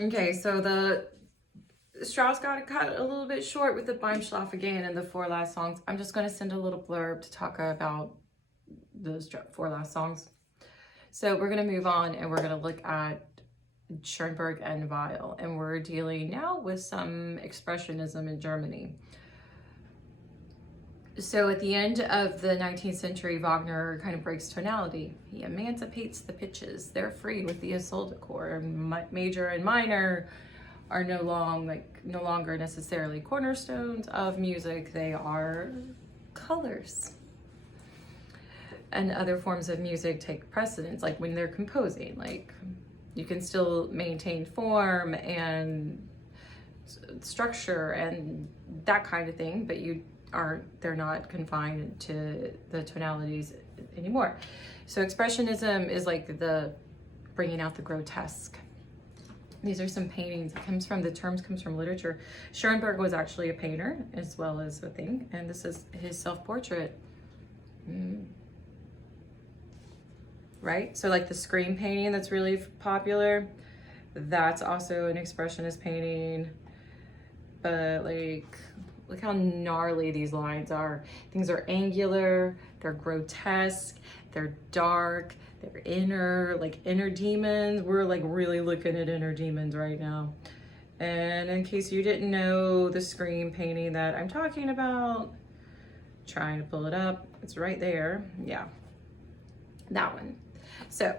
Okay, so the Strauss got cut a little bit short with the Beim Schlafengegangen and the four last songs. I'm just going to send a little blurb to talk about those four last songs. So we're going to move on and we're going to look at Schoenberg and Weill, and we're dealing now with some expressionism in Germany. So at the end of the 19th century, Wagner kind of breaks tonality. He emancipates the pitches. They're free with the Isolde chord. Major and minor are no longer necessarily cornerstones of music. They are colors. And other forms of music take precedence, like when they're composing. Like, you can still maintain form and structure and that kind of thing, but they're not confined to the tonalities anymore. So expressionism is like the bringing out the grotesque. These are some paintings. The terms comes from literature. Schoenberg was actually a painter as well as a thing, and this is his self-portrait. Right? So like the Scream painting that's really popular, that's also an expressionist painting. But like, look how gnarly these lines are. Things are angular, they're grotesque, they're dark, they're inner demons. We're like really looking at inner demons right now. And in case you didn't know the Scream painting that I'm talking about, trying to pull it up, it's right there. Yeah, that one. So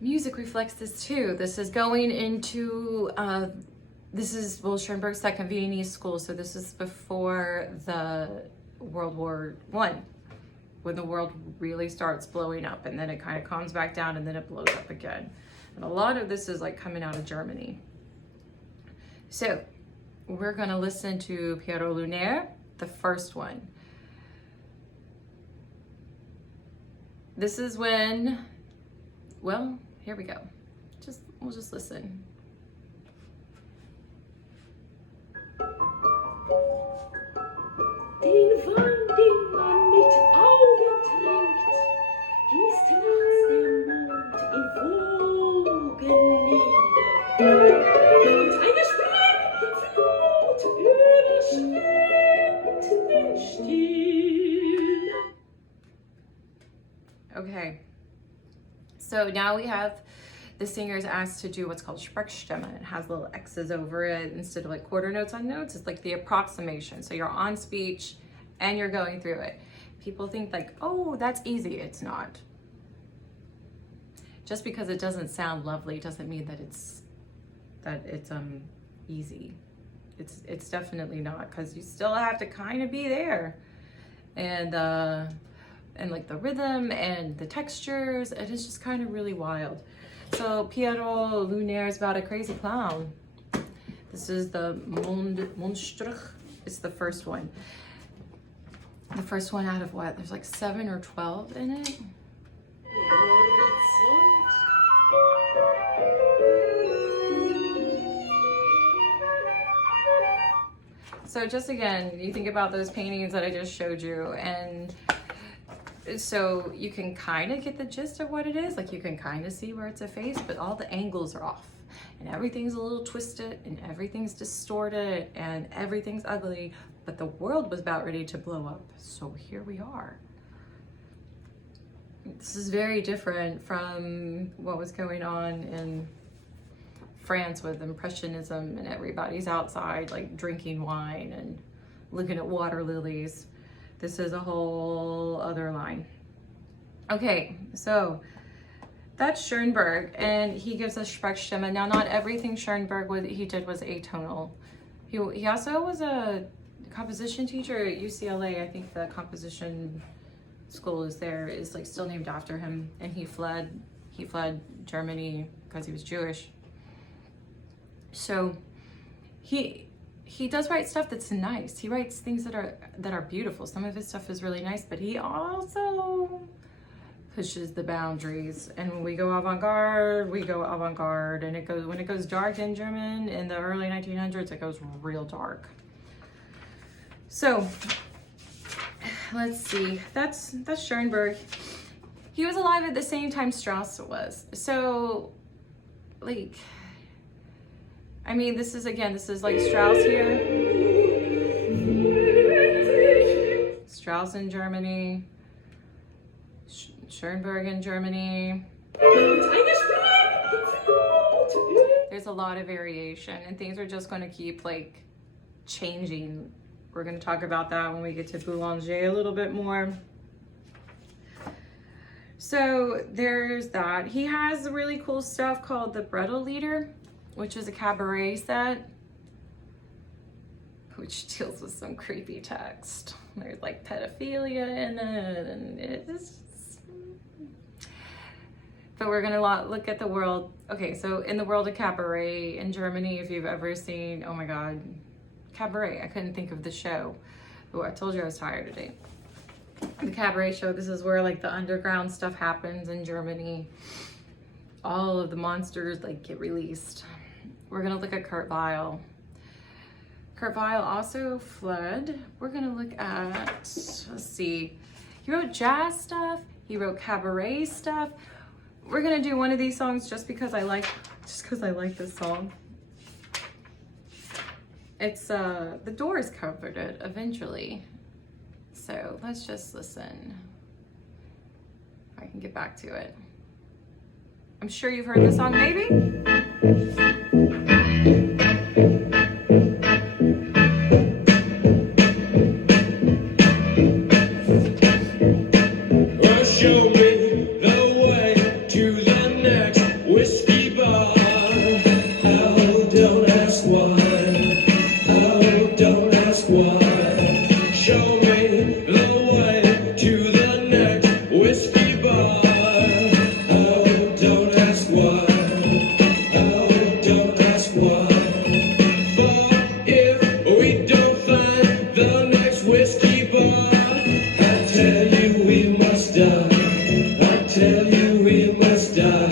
music reflects this too. This is going into Schoenberg's second Viennese school. So this is before the World War I, when the world really starts blowing up, and then it kind of calms back down and then it blows up again. And a lot of this is like coming out of Germany. So we're gonna listen to Pierrot Lunaire, the first one. This is when, well, here we go. We'll just listen. Den Wein, den man mit Augen trinkt, gießt nachts der Mond in Wogen nieder. Und eine Sprengflut überschwemmt den Stil. Okay, so now we have the singer is asked to do what's called Sprechstimme. It has little X's over it instead of like quarter notes on notes. It's like the approximation. So you're on speech and you're going through it. People think like, oh, that's easy. It's not. Just because it doesn't sound lovely doesn't mean that it's easy. It's definitely not, because you still have to kind of be there. And like the rhythm and the textures, and it's just kind of really wild. So Pierrot Lunaire is about a crazy clown. This is the Mundstück. It's the first one. The first one out of what? There's like 7 or 12 in it. So just again, you think about those paintings that I just showed you, and so you can kind of get the gist of what it is. Like, you can kind of see where it's a face, but all the angles are off and everything's a little twisted and everything's distorted and everything's ugly, but the world was about ready to blow up. So here we are. This is very different from what was going on in France with Impressionism, and everybody's outside like drinking wine and looking at water lilies. This is a whole other line. Okay, so that's Schoenberg, and he gives us Sprechstimme. Now, not everything Schoenberg he did was atonal. He also was a composition teacher at UCLA. I think the composition school is like still named after him, and he fled Germany because he was Jewish. So he does write stuff that's nice. He writes things that are beautiful. Some of his stuff is really nice, but he also pushes the boundaries. And when we go avant-garde, and when it goes dark in German in the early 1900s, it goes real dark. So let's see. That's Schoenberg. He was alive at the same time Strauss was. So like, I mean, this is like Strauss here. Strauss in Germany. Schoenberg in Germany. There's a lot of variation, and things are just going to keep like changing. We're going to talk about that when we get to Boulanger a little bit more. So there's that. He has really cool stuff called the Brettellieder, which is a cabaret set, which deals with some creepy text. There's like pedophilia in it, and it's. But we're gonna look at the world. Okay, so in the world of cabaret in Germany, if you've ever seen, oh my God, Cabaret. I couldn't think of the show. Oh, I told you I was tired today. The Cabaret show. This is where like the underground stuff happens in Germany. All of the monsters like get released. We're gonna look at Kurt Weill. Kurt Weill also fled. We're gonna look at, let's see, he wrote jazz stuff, he wrote cabaret stuff. We're gonna do one of these songs just because I like this song. It's the Doors covered it eventually. So let's just listen. If I can get back to it. I'm sure you've heard the song, maybe? Show me the way to the next whiskey bar. Oh, don't ask why. Oh, don't ask why. Show me the way to the next whiskey bar. Oh, don't ask why. Oh, don't ask why. For if we don't find the next whiskey bar, I tell you we must die. I tell you we must die.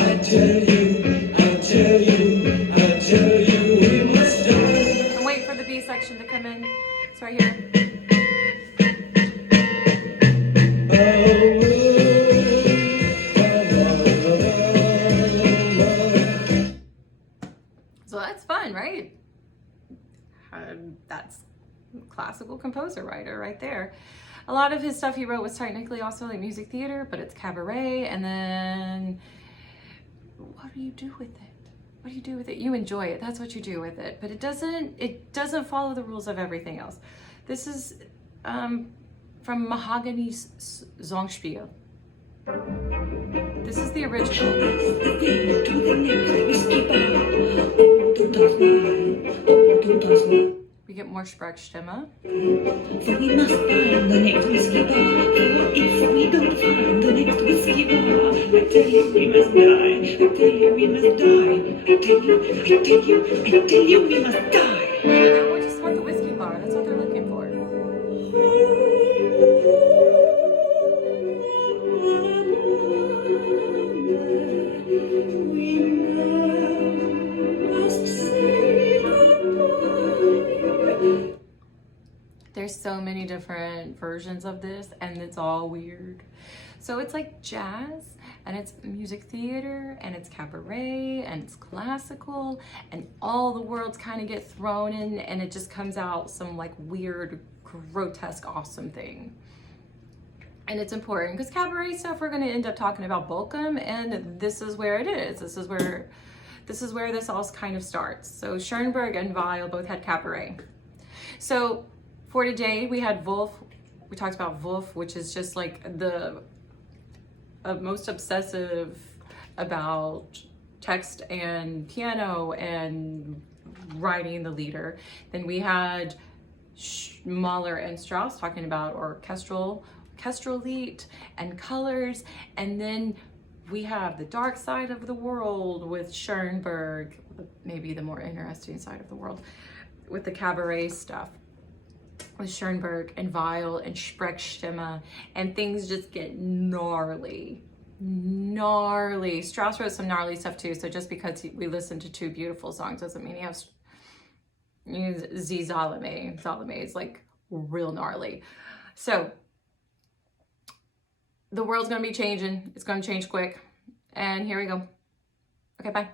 I tell you we must die. I'm waiting for the B section to come in. It's right here. So that's fun, right? That's classical composer writer right there. A lot of his stuff he wrote was technically also like music theater, but it's cabaret. And then what do you do with it? What do you do with it? You enjoy it. That's what you do with it. But it doesn't follow the rules of everything else. This is from Mahogany's Songspiel. This is the original. We get more Sprechstimme. For we must find the next whiskey bar. For if we don't find the next whiskey bar, I tell you we must die. I tell you we must die. I tell you we must die. They just want the whiskey bar. That's what they're looking for. We must say goodbye. There's so many different versions of this, and it's all weird. So it's like jazz, and it's music theater, and it's cabaret, and it's classical, and all the worlds kind of get thrown in, and it just comes out some like weird, grotesque, awesome thing. And it's important because cabaret stuff, we're going to end up talking about Bochum, and this is where it is. This is where this all kind of starts. So Schoenberg and Weill both had cabaret. So for today, we had Wolf. We talked about Wolf, which is just like the most obsessive about text and piano and writing the leader. Then we had Mahler and Strauss talking about orchestral lied and colors. And then we have the dark side of the world with Schoenberg, maybe the more interesting side of the world, with the cabaret stuff with Schoenberg and Weill and Sprechstimme, and things just get gnarly. Strauss wrote some gnarly stuff too, so just because we listened to two beautiful songs doesn't mean he has Salome. Salome is like real gnarly. So the world's gonna be changing. It's gonna change quick. And here we go. Okay, bye.